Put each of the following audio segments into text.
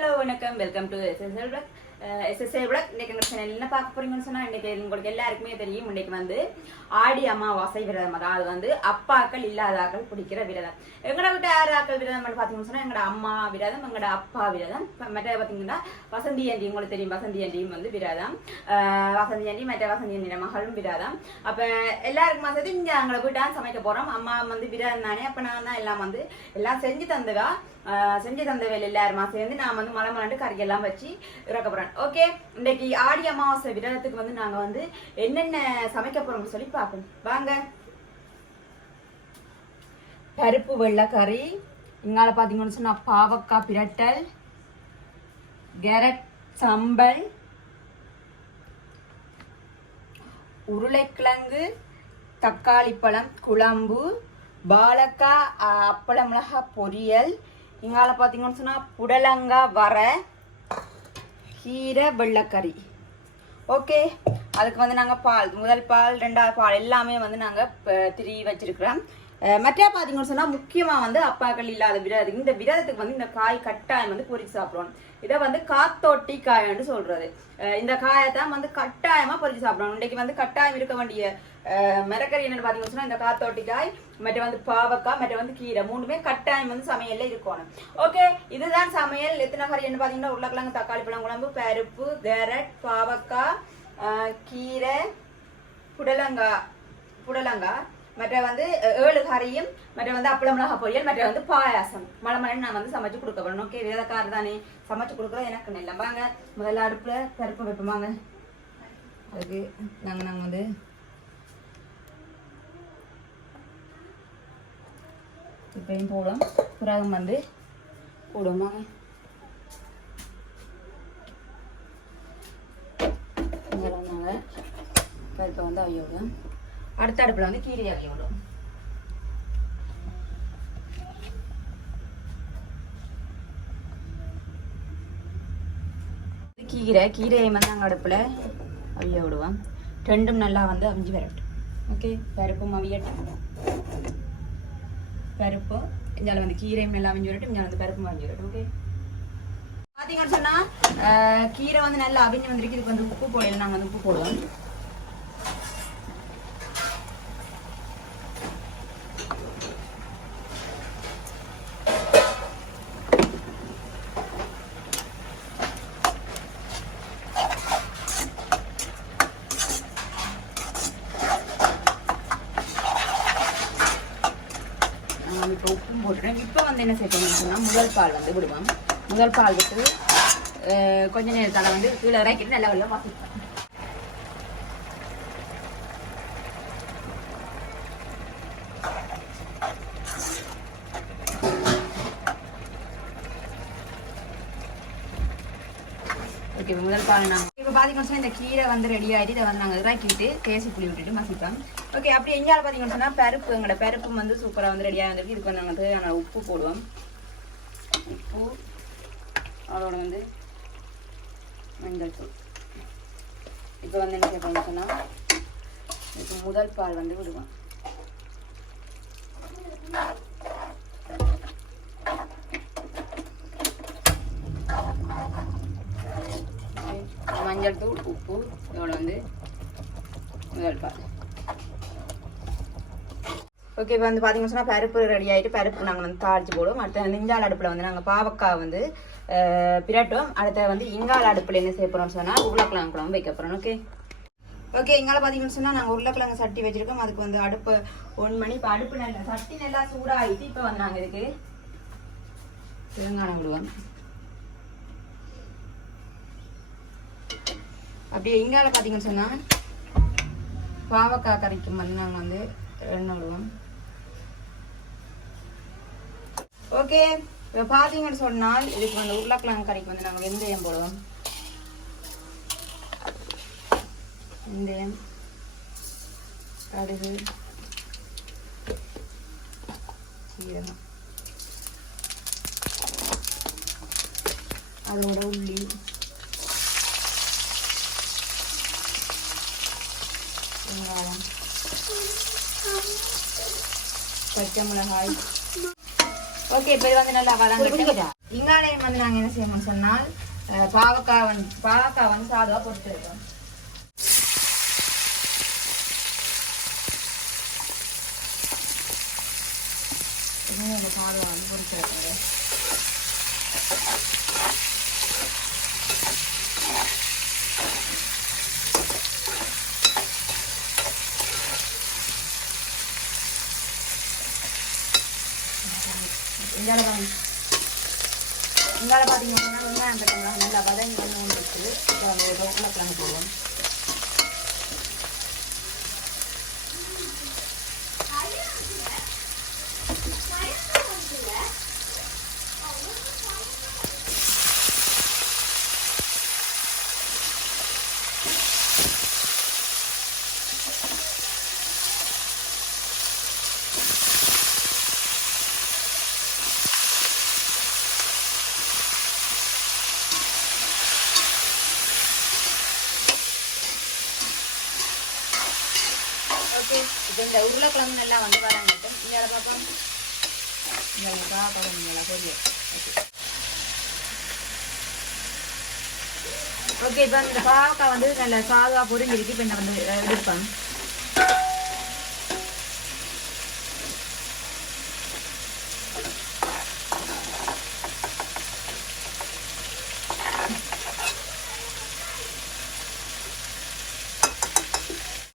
Hello வணக்கம். Welcome to SSL block SSL block இன்னைக்கு எங்கள் சேனல் என்ன பார்க்க போறீங்கன்னு சொன்னா இன்னைக்கு உங்களுக்கு எல்லாருக்குமே தெரியும். இன்னைக்கு வந்து ஆடி அமாவாசை விரதம். அதாவது வந்து அப்பாக்கள் இல்லாதாக்கள் பிடிக்கிற விரதம். எங்கட விட்டு யார் ஆக்கள் விரதம் பார்த்தீங்கன்னு சொன்னா எங்கட அம்மா விரதம் எங்கட அப்பா விரதம். மற்ற பார்த்தீங்கன்னா வசந்தி ஆண்டி உங்களுக்கு தெரியும். வசந்தி ஆண்டியும் வந்து விரதம். வசந்தி ஆண்டி மற்ற வசந்தி ஆண்டி மகளும் விரதம். அப்ப எல்லாருக்கும் வந்து இங்க அவங்களை போயிட்டு சமைக்க போறோம். அம்மா வந்து விரதம் தானே. அப்ப நான் தான் எல்லாம் வந்து எல்லாம் செஞ்சு தந்ததா? செஞ்சு தந்த வேலை எல்லாருமா சேர்ந்து நான் வந்து மலை மலண்டு கறியெல்லாம் வச்சு இறக்க போறேன். ஓகே இன்னைக்கு ஆடி அமாவாசை விரதத்துக்கு வந்து நாங்க வந்து என்னென்ன சமைக்க போறோம்னு சொல்லி பார்ப்போம். வாங்க. பருப்பு வெள்ளைக்கறி இங்கால பார்த்தீங்கன்னு சொன்னா பாவக்காய் பிரட்டல் கேரட் சம்பல் உருளைக்கிழங்கு தக்காளி பழம் குழம்பு பாலக்காய் அஹ், அப்பள மிளகாய் பொரியல் இங்கால பார்த்தீங்கன்னு சொன்னால் புடலங்காய் வரை கீரை வெள்ளைக்கறி. ஓகே? அதுக்கு வந்து நாங்கள் பால் முதல் பால் ரெண்டாவது பால் எல்லாமே வந்து நாங்கள் திரி வச்சுருக்குறோம். மற்றையாக பார்த்தீங்கன்னு சொன்னால் முக்கியமாக வந்து அப்பாக்கள் இல்லாத விரதம். இந்த விரதத்துக்கு வந்து இந்த காய் கட்டாயம் வந்து பொறிச்சு சாப்பிடணும். இதை வந்து காத்தோட்டி காயன்னு சொல்கிறது இந்த காயை தான் வந்து கட்டாயமாக பொறிச்சு சாப்பிடணும். இன்றைக்கு வந்து கட்டாயம் இருக்க வேண்டிய மிரக்கறி என்னென்னு பார்த்தீங்கன்னு சொன்னால் இந்த காத்தோட்டி காய் மற்ற வந்து பாவக்காய் மற்ற வந்து கீரை. மூணுமே கட்டாயம் வந்து சமையல்ல இருக்கணும். ஓகே இதுதான் சமையல். எத்தனை கறி என்ன பார்த்தீங்கன்னா உருளைக்கிழங்கு தக்காளி பழம் குழம்பு பருப்பு கேரட் பாவக்காய் கீரை புடலங்காய் புடலங்காய் மற்ற வந்து ஏழு கறியும் மற்ற வந்து அப்பளம் மிளகா பொரியல் மற்ற வந்து பாயாசம். மழை மழை நான் வந்து சமைச்சு கொடுக்க போறேன். ஓகே வேதக்கார தானே. சமைச்சு கொடுக்குறது எனக்கு இல்லை வாங்க. முதல்ல அடுப்புல பருப்பு வைப்போமாங்க அதுக்கு நாங்கள் நாங்கள் வந்து இப்பயும் போடும் புராகம் வந்து போடுமா இதெல்லாம் நாங்கள் பருப்பை வந்து அவிய விடுவோம். அடுத்த அடுப்பில் வந்து கீரை அவிய விடுவோம். இது கீரை. கீரையை வந்து நாங்கள் அடுப்பில் அவிய விடுவோம். ரெண்டும் நல்லா வந்து அவிஞ்சு வரட்டும். ஓகே பருப்பும் அவியட்டும். பருப்பு இஞ்சால வந்து கீரையும் எல்லாம் அவிஞ்சு வரட்டும் இஞ்சால வந்து பருப்பும் அவிஞ்சு ஓகே பார்த்தீங்கன்னு சொன்னா கீரை வந்து நல்லா அவிஞ்சு வந்திருக்கு. இதுக்கு வந்து உப்பு போடல நாங்கள் வந்து உப்பு போடுவோம் நான் இப்போ உப்பும் போட்டுறேன் இப்போ வந்து என்ன செய்யணும்னு சொன்னால் முதல் பால் வந்து விடுவோம் முதல் பால் விட்டு அஹ், கொஞ்ச நேரத்தால் வந்து கீழே இறக்கிட்டு நல்லா வெள்ளம் வாசிப்பேன் ஓகே முதல் பால் நாங்கள் இப்போ பார்த்தீங்கன்னு சொன்னா இந்த கீரை வந்து ரெடி ஆகிட்டு இதை வந்து நாங்கள் இறக்கிட்டு கேசி புளி விட்டுட்டு மசிப்போம். ஓகே அப்படி எங்கேயாவது பார்த்தீங்கன்னு சொன்னால் பருப்பு எங்களோட பருப்பு வந்து சூப்பராக வந்து ரெடியாக வந்துருக்கு இதுக்கு வந்து நாங்கள் உப்பு போடுவோம். உப்பு அதோட வந்து மஞ்சள் தூள் இப்போ வந்து என்ன செய்ய சொன்னால் இதுக்கு முதல் பால் வந்து விடுவேன் மஞ்சள் தூள் உப்பு இதோட வந்து முதல் பால். ஓகே இப்போ வந்து பார்த்தீங்கன்னு சொன்னால் பருப்பு ரெடி ஆகிட்டு பருப்பு நாங்கள் வந்து தாளிச்சு போடுவோம். அடுத்த நெஞ்சால் அடுப்பில் வந்து நாங்கள் பாவக்காய் வந்து அஹ், பிரட்டும். அடுத்த வந்து இங்கால் அடுப்பில் என்ன செய்ய போகிறோம்னு சொன்னால் உருளைக்கிழங்கு குழம்பு வைக்க போகிறோம் ஓகே ஓகே இங்கால பார்த்தீங்கன்னு சொன்னால் நாங்கள் உருளைக்கிழங்கு சட்டி வச்சுருக்கோம். அதுக்கு வந்து அடுப்பு ஒன் மணி இப்போ அடுப்பு நல்லா சட்டி நல்லா சூடாகிட்டு இப்போ வந்து நாங்கள் இதுக்கு தெலுங்கானா விடுவோம். அப்படியே இங்கால பார்த்தீங்கன்னு சொன்னால் பாவக்காய் கறிக்கும் வந்து நாங்கள் வந்து எண்ணெய் விடுவோம். ஓகே இப்போ பார்த்தீங்கன்னு சொன்னால் இதுக்கு வந்து உருளைக்கிழங்கு கறிக்கு வந்து நாங்கள் வெந்தயம் போடுவோம் வெந்தயம் கடுகு சீரகம் அதோட உள்ளி வெங்காயம் பச்சை மிளகாய் ஓகே இப்போ இது வந்து நல்லா வதங்கிட்டு இங்காலையும் வந்து நாங்கள் என்ன செய்யணும்னு சொன்னால் பாவக்காய் வந்து பாவக்காய் வந்து சாதுவாக பொறுத்து இருக்கோம் சாதம் வந்து பொறுத்து இருக்கிறது இந்தால வாங்க இந்தால பார்த்தீங்கன்னா வெங்காயம் பச்சை நல்லா வதங்கி வந்து இருக்குது இப்போ அந்த ஒரு உருளைக்கிழங்கு போடுவோம் ஓகே இப்போ இந்த உருளைக்கிழங்கு நல்லா வந்து வரங்கட்டும் இந்த பக்கம் இந்த பக்கம் நல்லா பொரியல் ஓகே இப்போ இந்த பாவக்காய் வந்து நல்ல சாதுவாக பொரிஞ்சிருக்கு இப்போ நான் வந்து அஹ், எடுப்பேன்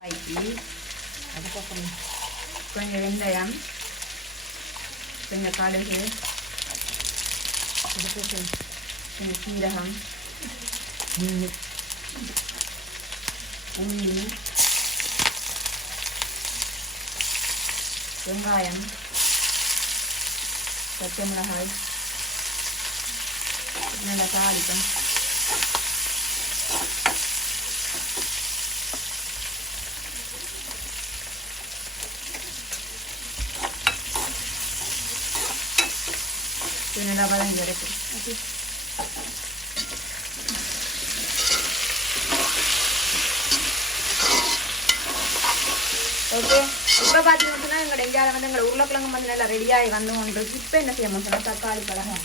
ஐக்கி அதுக்கப்புறம் கொஞ்சம் வெந்தயம் கொஞ்சம் கடுகு அதுக்கு கொஞ்சம் கொஞ்சம் சீரகம் உள்ளி வெங்காயம் பச்சை மிளகாய் நல்லா தாளிப்பேன் இது நல்லா வதங்கி ஓகே இப்போ பார்த்தீங்கன்னா எங்கள் இந்தியாவில் வந்து எங்களை உருளைக்கிழங்கு வந்து நல்லா ரெடியாகி வந்து ஒன்று இப்போ என்ன செய்யணும் சொன்னால் தக்காளி பழம்.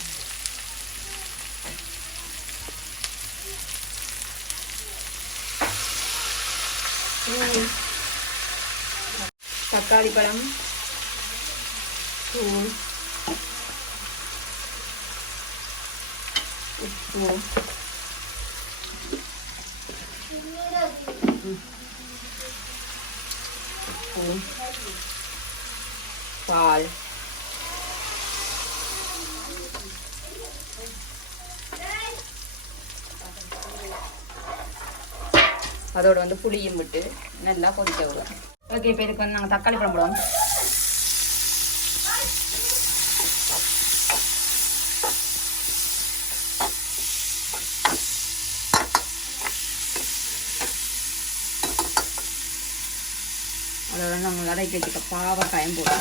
தக்காளி பழம். தூள். உப்பு. உப்பு பால் அதோட வந்து புளியும் விட்டு நல்லா கொதிக்க விடுவோம். ஓகே இப்போ இதுக்கு வந்து நாங்கள் தக்காளி பழம் போடுவோம் அதோட நாங்கள் வதக்கி வச்சுக்க பாவக்காயம் போட்டு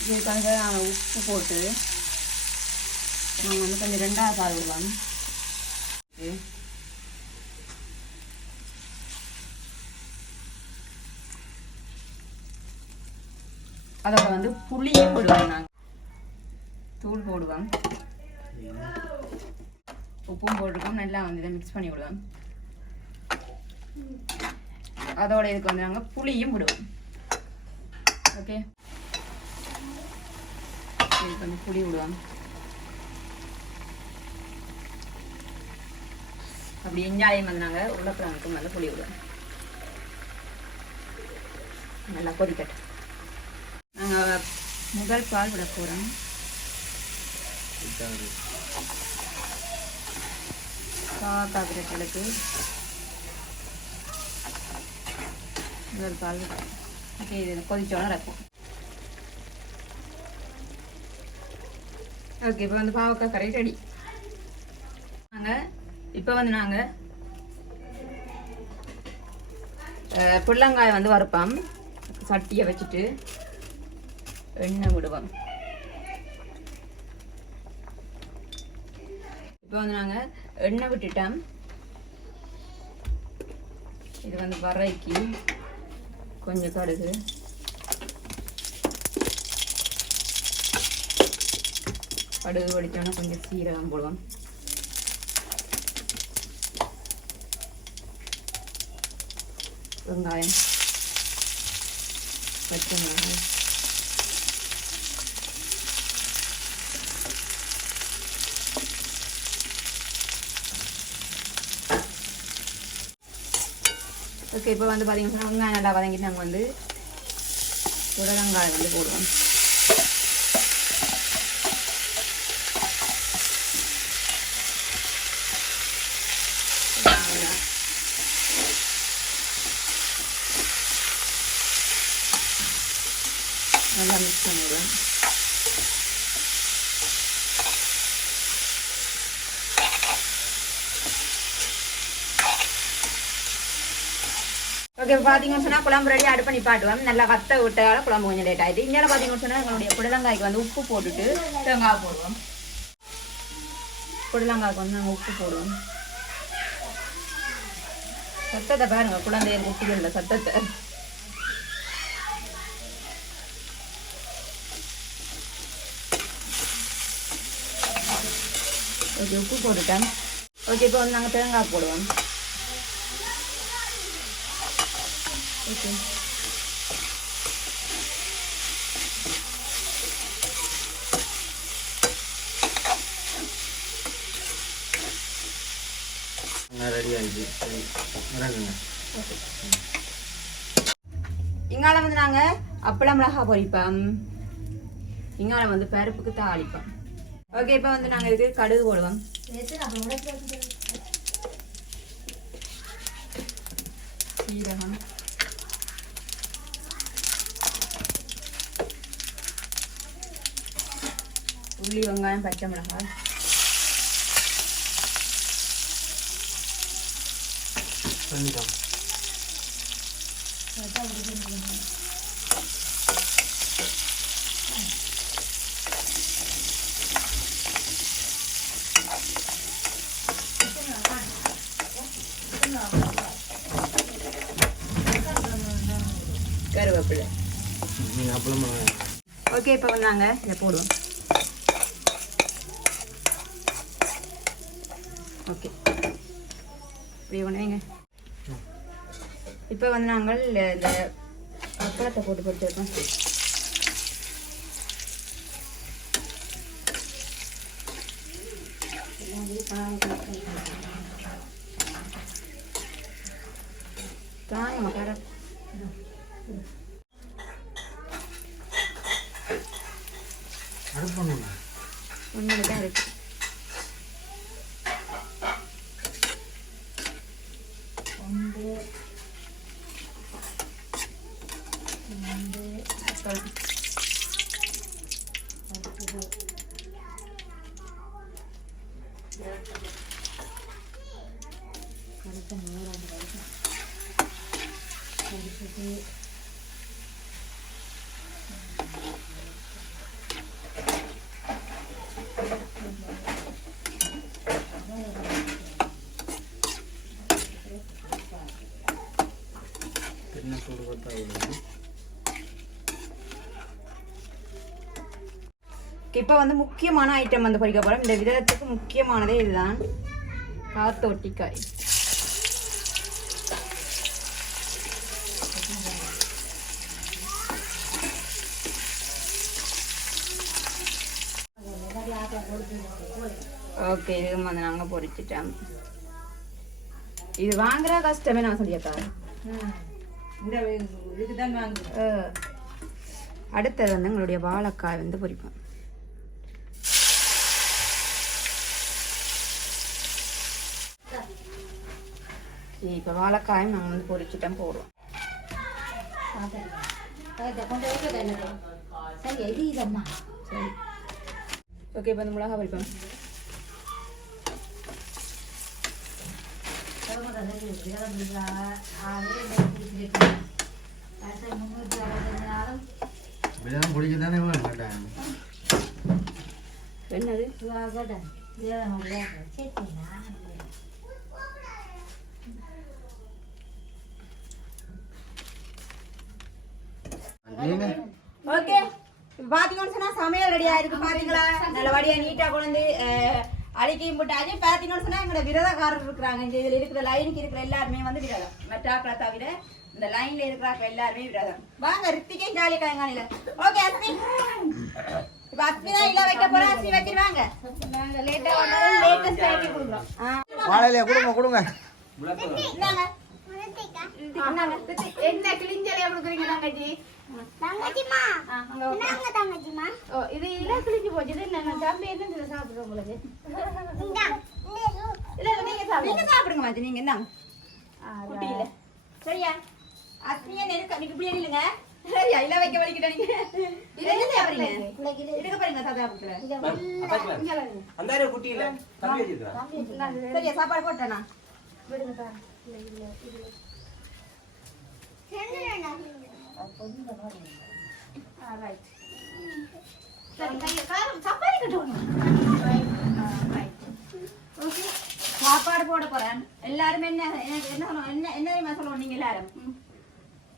இதுக்கு தாங்க உப்பு போட்டு நாங்கள் வந்து கொஞ்சம் ரெண்டாவது சாதம் விடுவாங்க வந்து புளியும் போடுவோம் நாங்கள் தூள் போடுவோம். உப்பும் போட்டிருக்கோம். நல்லா வந்து இதை மிக்ஸ் பண்ணி விடுவோம். அதோட இதுக்கு வந்து நாங்கள் புளியும் விடுவோம் ஓகே இதுக்கு வந்து புளி விடுவோம் அப்படி எஞ்சாலையும் வந்து நாங்கள் உருளைக்கிழங்குக்கும் வந்து புளி விடுவோம் நல்லா கொதிக்கட்டும். நாங்கள் முதல் பால் விட போகிறோம் பாவக்காய் பிரட்டலுக்கு முதல் பால் ஓகே இது கொதிச்சோன்னு இருக்கும் ஓகே இப்போ வந்து பாவக்காய் கறி ரெடி. நாங்கள் இப்போ வந்து நாங்கள் புள்ளங்காயை வந்து வறுப்போம். சட்டியை வச்சுட்டு. எண்ணெய் விடுவோம் இப்போ வந்து நாங்கள் எண்ணெய் விட்டுட்டோம் இது வந்து வரைக்கி கொஞ்சம் கடுகு கடுகு வடித்தோன்னா கொஞ்சம் சீரகம் போடுவோம் வெங்காயம் பச்சை மிளகாய் இப்போ வந்து பார்த்தீங்கன்னா வெங்காயம் நல்லா வதங்கிட்டு நாங்கள் வந்து புடலங்காய் வந்து போடுவோம் நல்லா மிக்ஸ் பண்ணிடுவேன் ஓகே பார்த்தீங்கன்னு சொன்னால் குழம்பு ரெடி அடுப்பு பண்ணி பாட்டுவோம் நல்லா வத்த விட்டால குழம்பு கொஞ்சம் லேட் ஆகிட்டு இங்கே பார்த்தீங்கன்னு சொன்னால் எங்களுடைய புடலங்காய்க்கு வந்து உப்பு போட்டுட்டு தேங்காய் போடுவோம். புடலங்காய்க்கு வந்து நாங்கள் உப்பு போடுவோம். சத்தத்தை பாருங்க குழந்தைய குட்டிகளில் சத்தத்தை. ஓகே உப்பு போட்டுட்டேன். ஓகே இப்போ வந்து நாங்கள் தேங்காய் போடுவோம். ஓகே ரெடி ஆயிடுச்சு. சரி இறங்குங்க இங்கால வந்து நாங்கள் அப்பளம் மிளகா பொரிப்போம். இங்கால வந்து பருப்புக்கு தாளிப்போம். ஓகே இப்போ வந்து நாங்கள் இதுக்கு கடுகு போடுவோம். சீரகம். உள்ளி வெங்காயம் பச்சை மிளகாய். பண்ணிட்டோம். கருவேப்பிலை. ஓகே இப்போ வந்து நாங்கள் இதை போடுவோம். ஓகே இப்படி பண்ணுவீங்க இப்போ வந்து நாங்கள் இந்த அப்பளத்தை போட்டு பொறுத்திருக்கோம் தாங்க கரெக்ட் அடுப்பணுங்க ஒன்று தான் இருக்கு சொல்லு. என்ன சூடு பார்த்தா அவ்வளோ இப்போ வந்து முக்கியமான ஐட்டம் வந்து பொரிக்க போகிறோம் இந்த விதத்துக்கு முக்கியமானதே இதுதான். காத்தோட்டிக்காய். ஓகே இது வந்து நாங்கள் பொரிச்சிட்டோம் இது வாங்குற கஷ்டமே நான் சொல்லியக்கா இந்த இதுதான் வாங்கு அஹ், அடுத்தது வந்து எங்களுடைய வாழைக்காய் வந்து பொரிப்போம் இப்போ வாழைக்காயும் நாங்கள் வந்து பொரிச்சுட்டோம் போடுவோம் சரி இது இதம்மா சரி ஓகே இப்போ வந்து மிளகா கட்டாயம் என்னது நீங்க ஓகே பாத்தீங்கன்னு சொன்னா சமையல் ரெடியா இருக்கு பாத்தீங்களா நல்லபடியா நீட்டா கொண்டு அடிக்கையும் போட்டாச்சு பாத்தீங்கன்னு சொன்னா எங்களோட விரதக்காரர் இருக்கிறாங்க இந்த இதுல இருக்கிற லைனுக்கு இருக்கிற எல்லாருமே வந்து விரதம் மெட்டாக்களை தவிர இந்த லைன்ல இருக்கிறாங்க எல்லாருமே விரதம் வாங்க ரித்திகே ஜாலி காயங்கானில ஓகே அஸ்மி இப்ப அஸ்மி தான் இல்ல வைக்க போறா அஸ்மி நாங்க லேட்டா வந்தாலும் லேட்டஸ்ட் ஆக்கி கொடுக்குறோம் கொடுங்க கொடுங்க. என்ன கிழிஞ்சலையா கொடுக்குறீங்க தங்கச்சி? தங்கச்சிமா தங்கச்சிமா ஓ இது இல்ல கிழிஞ்சு போச்சு. இது என்ன தம்பி என்ன உங்களுக்கு? இது. இல்ல இல்ல நீங்க சாப்பிடுங்க. சாப்பிடுங்க மாத்தி. நீங்க இந்தாங்க. குட்டி இல்ல. சரியா? அஸ்மியா நெருக்க நீங்க இப்படி இல்லைங்க. சரியா? இல்ல வைக்க வலிக்கிட்ட நீங்க. இது என்ன சாப்பிடுறீங்க? பாருங்க அந்த குட்டியில வச்சிருக்கா சரியா சாப்பாடு போட்டேனா ரெண்டு ரெண்டா சப்பாத்தி கட்டுவோம் சாப்பாடு போட போறேன். எல்லாரும் என்ன என்ன என்ன என்ன தெரியுமா சொல்லணும் நீங்க எல்லாரும்?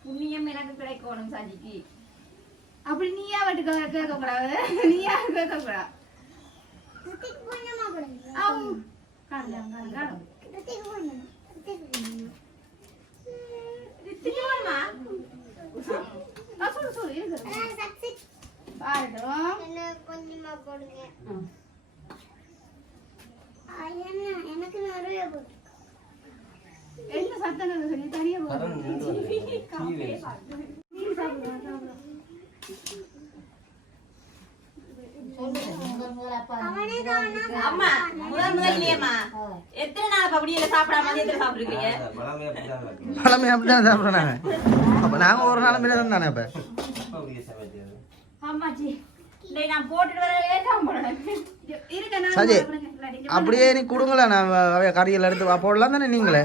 புண்ணியம் எனக்கு கிடைக்கணும் சஜிக்கு அப்படி நீயா வட்டு கேட்க கூடாது நீயா கேட்க கூடாது ரித்திக் கொஞ்சமா கொடுங்க என்ன சத்தம் அது சொல்லி தனியா போடு. நீ சாப்பிடு, சாப்பிடு. அவனே தான் அம்மா முதல் முதல் இல்லையம்மா எத்தனை நாள் அப்படியே சாப்பிடாம மதியத்துல சாப்பிட்டுருக்கீங்க பழமே அப்படிதான் சாப்பிட்றாங்க அப்போ நாங்கள் ஒரு நாள் மிளகம் தானே நான் சஜி அப்படியே நீ கொடுங்களேன். நான் கறியில் எடுத்து போடலாம் தானே நீங்களே?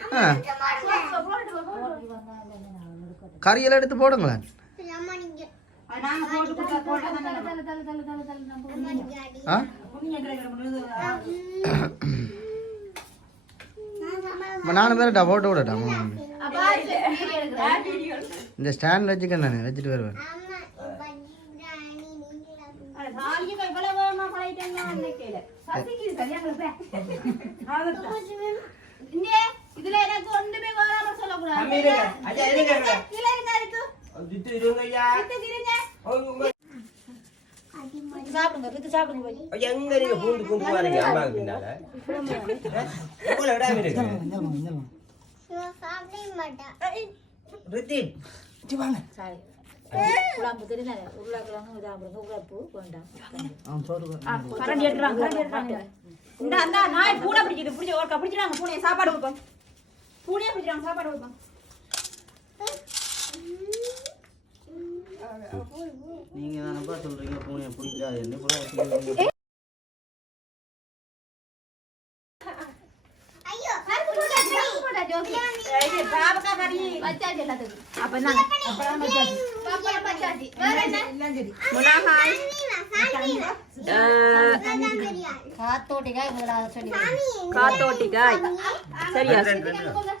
ஆ. கறியில் எடுத்து போடுங்களேன். நானும் பேர்ட்டா போட்டு விடட்டா? அப்பா, வீடியோ எடுக்கிறேன். இந்த ஸ்டாண்ட் வச்சுக்கேன் நான் வச்சுட்டு வருவேன். இதுல எனக்கு ஒன்றுமே வராம சொல்லக்கூடாது. இதுல இருங்க இருங்க. சாப்பிடுங்க வித்து சாப்பிடுங்க போய். எங்க நீங்க பூந்து பூந்து வரீங்க அம்மாவுக்கு பின்னால. உங்களை விடாம இருக்கு மாட்டான் ரித்திக் சாரி. குழம்பு தெரியுதா? உருளைக்கிழங்கு சாப்பிடுங்க. உரைப்பு வேண்டாம். கரண்டி எடுத்துறாங்க, கரண்டி எடுத்துறாங்க. இந்தா, இந்தா, நாய் பூனை பிடிக்குது. பிடிச்சு, ஒருக்கா பிடிச்சிடாங்க, பூனையை சாப்பாடு கொடுப்போம். பூனையை பிடிச்சிடாங்க, சாப்பாடு கொடுப்போம். அப்ப இந்தாங்க. பப்படம் வச்சாச்சு வேற என்ன? சொல்லி காத்தோட்டிக்காய் சரியா சொல்லிதான்.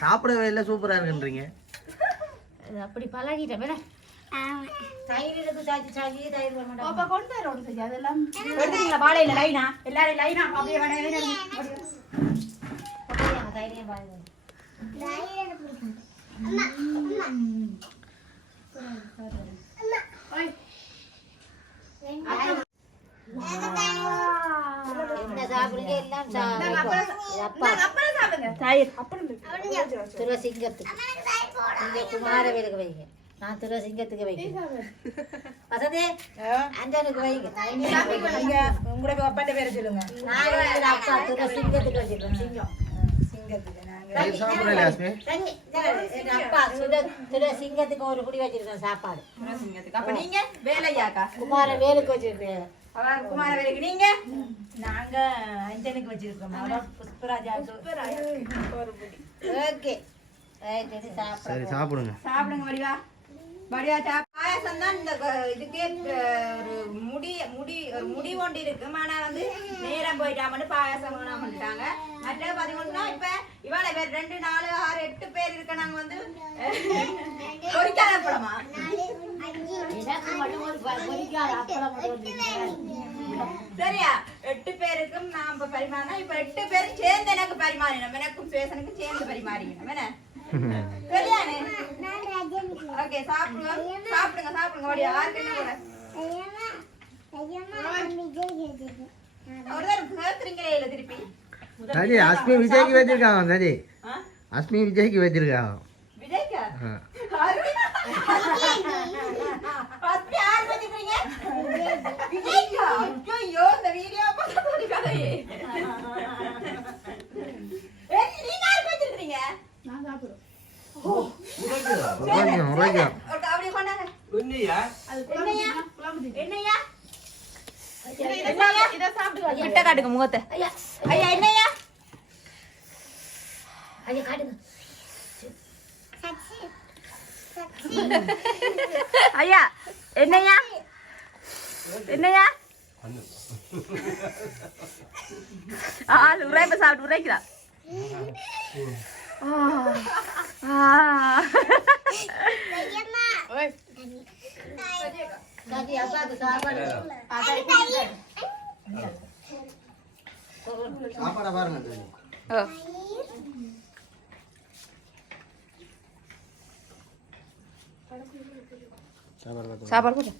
சாப்பிடவே இல்லை சூப்பரா இருக்குன்றீங்க. அப்படி பழகிட்டேன் எல்லாரும் நீங்க குமாரவேலுக்கு வைங்க. நான் திருவசிங்கத்துக்கு வைக்கிறேன். வசதி அஞ்சனுக்கு வைங்க. நீங்க உங்களோட அப்பாட்ட பேரை சொல்லுங்க. நான் அப்பா திருவசிங்கத்துக்கு வச்சிருக்கேன். சிங்கம். சிங்கத்துக்கு ஒரு குடி வச்சிருக்கேன் சாப்பாடு. குமார வேலுக்கு வச்சிருக்கேன். அவர் குமார வேலைக்கு நீங்க? நாங்க அஞ்சனுக்கு வச்சிருக்கோம். அவன் புஷ்பராஜா ஓகே. சரி சாப்பிடுங்க. சாப்பிடுங்க. வடிவா. வடிவா சா பாயாசம் தான் இந்த இதுக்கு ஒரு முடி முடி ஒரு முடி ஒன்று இருக்கு ஆனா வந்து நேரம் போயிட்டாமன்னு பாயாசம் வேணாமட்டாங்க மற்ற பாத்தீங்கன்னா இப்ப இவாள பேர் ரெண்டு நாலு ஆறு எட்டு பேர் இருக்க நாங்க வந்து பொறிக்காத படமா. சரியா? எட்டு பேருக்கும் நான் இப்ப பரிமாறினா இப்ப எட்டு பேரும் சேர்ந்து எனக்கு பரிமாறினோம் எனக்கும் சேசனுக்கும் சேர்ந்து பரிமாறிக்கணும். என்ன? ஓகே சாப்பிடுவோம் சாப்பிடுங்க சாப்பிடுங்க. வடியா யாருக்கு என்ன கூட அவர்தான் கேக்குறீங்களே இல்ல திருப்பி. சரி அஸ்மி விஜய்க்கு வச்சிருக்காங்க சரி ஆ? அஸ்மி விஜய்க்கு வச்சிருக்காங்க. விஜய்க்கா? இதை சாப்பிட்டு கிட்ட காட்டுங்க முகத்தை ஐயா ஐயா என்னையா ஐயா காட்டுங்க ஐயா என்னையா என்னையா ஆள் உரைப்ப சாப்பிட்டு உரைக்கிறா சாப்பாடு. சாப்பாடை. பாருங்க சரி. சாப்பாடு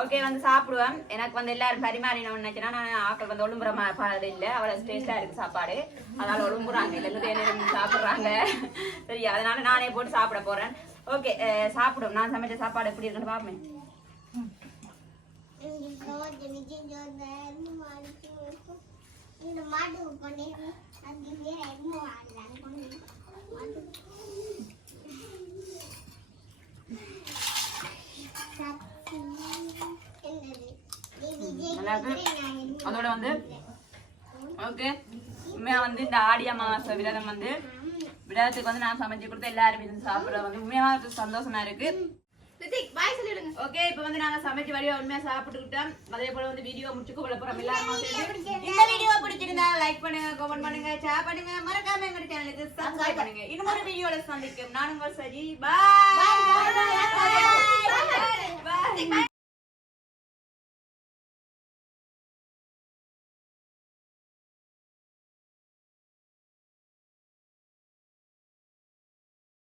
ஓகே வந்து சாப்பிடுவேன் எனக்கு வந்து எல்லாரும் பரிமாறினோம்னு நினைக்கிறேன். நான் ஆக்கள் வந்து ஒழும்புற பாடு இல்லை. அவ்வளோ டேஸ்டாக இருக்கு சாப்பாடு. அதனால ஒழும்புறாங்க இல்லை சாப்பிட்றாங்க. சரி அதனால நானே போட்டு சாப்பிட போறேன். ஓகே சாப்பிடும். நான் சமைச்ச சாப்பாடு எப்படி இருக்குன்னு பார்ப்பேன் அதோட வந்து ஓகே. உண்மையா வந்து இந்த ஆடி அமாவாசை விரதம் வந்து விரதத்துக்கு வந்து நான் சமைச்சு கொடுத்து எல்லாரும் இருந்து சாப்பிட வந்து உண்மையா சந்தோஷமா இருக்கு. ஓகே இப்போ வந்து நாங்க சமைச்சு வழியா உண்மையா சாப்பிட்டுக்கிட்டோம். அதே போல வந்து வீடியோ முடிச்சுக்க கொள்ள போறோம். எல்லாரும் சேர்ந்து இந்த வீடியோ பிடிச்சிருந்தா லைக் பண்ணுங்க கமெண்ட் பண்ணுங்க ஷேர் பண்ணுங்க. மறக்காம எங்க சேனலுக்கு சப்ஸ்கிரைப் பண்ணுங்க. இன்னொரு வீடியோல சந்திக்கும். நான் உங்கள் சரி பாய்